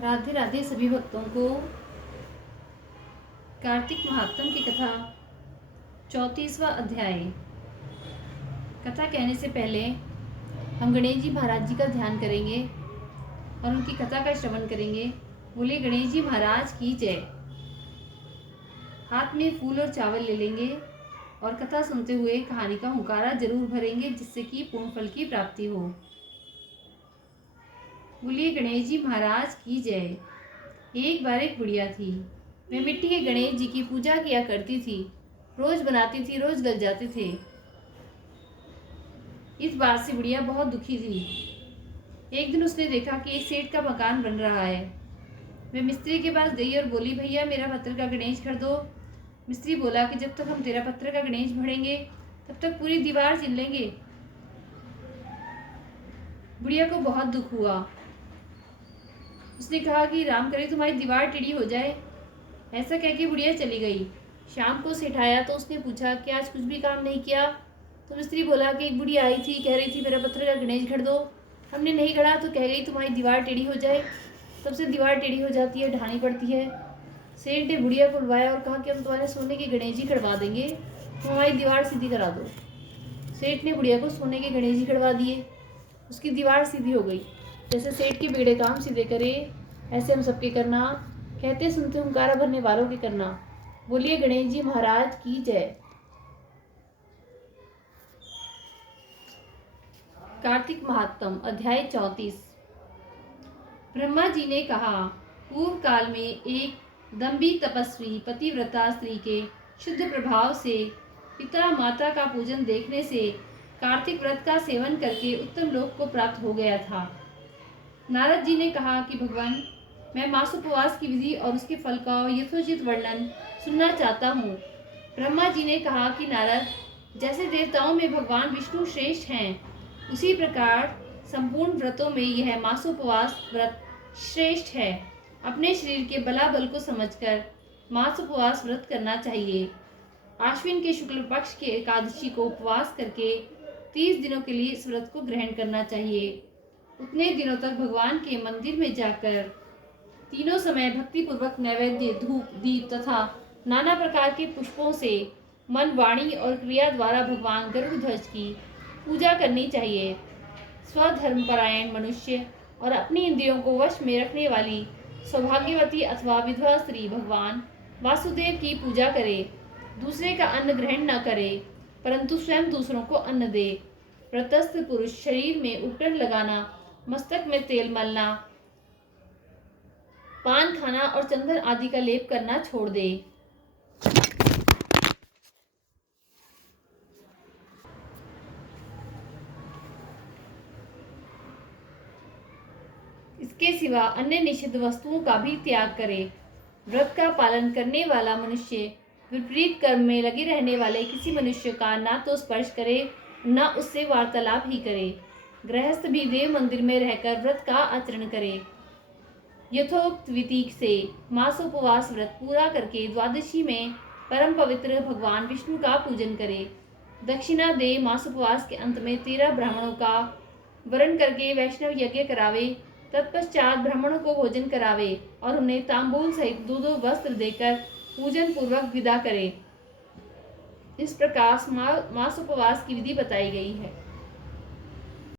राधे राधे सभी भक्तों को। कार्तिक महात्म की कथा 34वां अध्याय। कथा कहने से पहले हम गणेश जी महाराज जी का ध्यान करेंगे और उनकी कथा का श्रवण करेंगे। बोलिए गणेश जी महाराज की जय। हाथ में फूल और चावल ले लेंगे और कथा सुनते हुए कहानी का हुंकारा जरूर भरेंगे, जिससे कि पूर्ण फल की प्राप्ति हो। बोलिए गणेश जी महाराज की जय। एक बार एक बुढ़िया थी। वह मिट्टी के गणेश जी की पूजा किया करती थी। रोज बनाती थी, रोज गल जाते थे। इस बात से बुढ़िया बहुत दुखी थी। एक दिन उसने देखा कि एक सेठ का मकान बन रहा है। वह मिस्त्री के पास गई और बोली, भैया मेरा पत्थर का गणेश कर दो। मिस्त्री बोला कि जब तक हम तेरा पत्थर का गणेश भरेंगे तब तक पूरी दीवार चिन लेंगे। बुढ़िया को बहुत दुख हुआ। उसने कहा कि राम करे तुम्हारी दीवार टेढ़ी हो जाए। ऐसा कह के बुढ़िया चली गई। शाम को सेठ आया तो उसने पूछा कि आज कुछ भी काम नहीं किया। तो मिस्त्री बोला कि एक बुढ़िया आई थी, कह रही थी मेरा पत्थर का गणेश गढ़ दो। हमने नहीं गढ़ा तो कह गई तुम्हारी दीवार टेढ़ी हो जाए। तब से दीवार टेढ़ी हो जाती है, ढानी पड़ती है। सेठ ने बुढ़िया को बुलवाया और कहा कि हम तुम्हारे सोने के गणेश जी गढ़वा देंगे, तुम हमारी दीवार सीधी करा दो। सेठ ने बुढ़िया को सोने के गणेश जी गढ़वा दिए। उसकी दीवार सीधी हो गई। जैसे सेठ के बेड़े काम सीधे करे, ऐसे हम सबके करना। कहते सुनते हुंकारा भरने वालों के करना। बोलिए गणेश जी महाराज की जय। कार्तिक महात्म अध्याय 34। ब्रह्मा जी ने कहा, पूर्व काल में एक दंभी तपस्वी पतिव्रता स्त्री के शुद्ध प्रभाव से पिता माता का पूजन देखने से कार्तिक व्रत का सेवन करके उत्तम लोक को प्राप्त हो गया था। नारद जी ने कहा कि भगवान, मैं मासोपवास की विधि और उसके फल का यथोचित वर्णन सुनना चाहता हूँ। ब्रह्मा जी ने कहा कि नारद, जैसे देवताओं में भगवान विष्णु श्रेष्ठ हैं, उसी प्रकार संपूर्ण व्रतों में यह मासोपवास व्रत श्रेष्ठ है। अपने शरीर के बलाबल को समझकर मासोपवास व्रत करना चाहिए। आश्विन के शुक्ल पक्ष के एकादशी को उपवास करके 30 दिनों के लिए इस व्रत को ग्रहण करना चाहिए। उतने दिनों तक भगवान के मंदिर में जाकर तीनों समय भक्ति पूर्वक नैवेद्य, धूप, दीप तथा नाना प्रकार के पुष्पों से मन, वाणी और क्रिया द्वारा भगवान गरुड़ ध्वज की पूजा करनी चाहिए। स्वधर्मपरायण मनुष्य और अपनी इंद्रियों को वश में रखने वाली सौभाग्यवती अथवा विधवा स्त्री भगवान वासुदेव की पूजा करे। दूसरे का अन्न ग्रहण न करे, परंतु स्वयं दूसरों को अन्न दे। व्रतस्थ पुरुष शरीर में उपटन लगाना, मस्तक में तेल मलना, पान खाना और चंदन आदि का लेप करना छोड़ दे। इसके सिवा अन्य निषिद्ध वस्तुओं का भी त्याग करे। व्रत का पालन करने वाला मनुष्य विपरीत कर्म में लगे रहने वाले किसी मनुष्य का ना तो स्पर्श करे, न उससे वार्तालाप ही करे। गृहस्थ भी देव मंदिर में रहकर व्रत का आचरण करे। यथोक्त विधि से मासोपवास व्रत पूरा करके द्वादशी में परम पवित्र भगवान विष्णु का पूजन करे। दक्षिणा दे। मासोपवास के अंत में 13 ब्राह्मणों का वरण करके वैष्णव यज्ञ करावे। तत्पश्चात ब्राह्मणों को भोजन करावे और उन्हें तांबूल सहित 2 वस्त्र देकर पूजन पूर्वक विदा करे। इस प्रकार मासोपवास की विधि बताई गई है।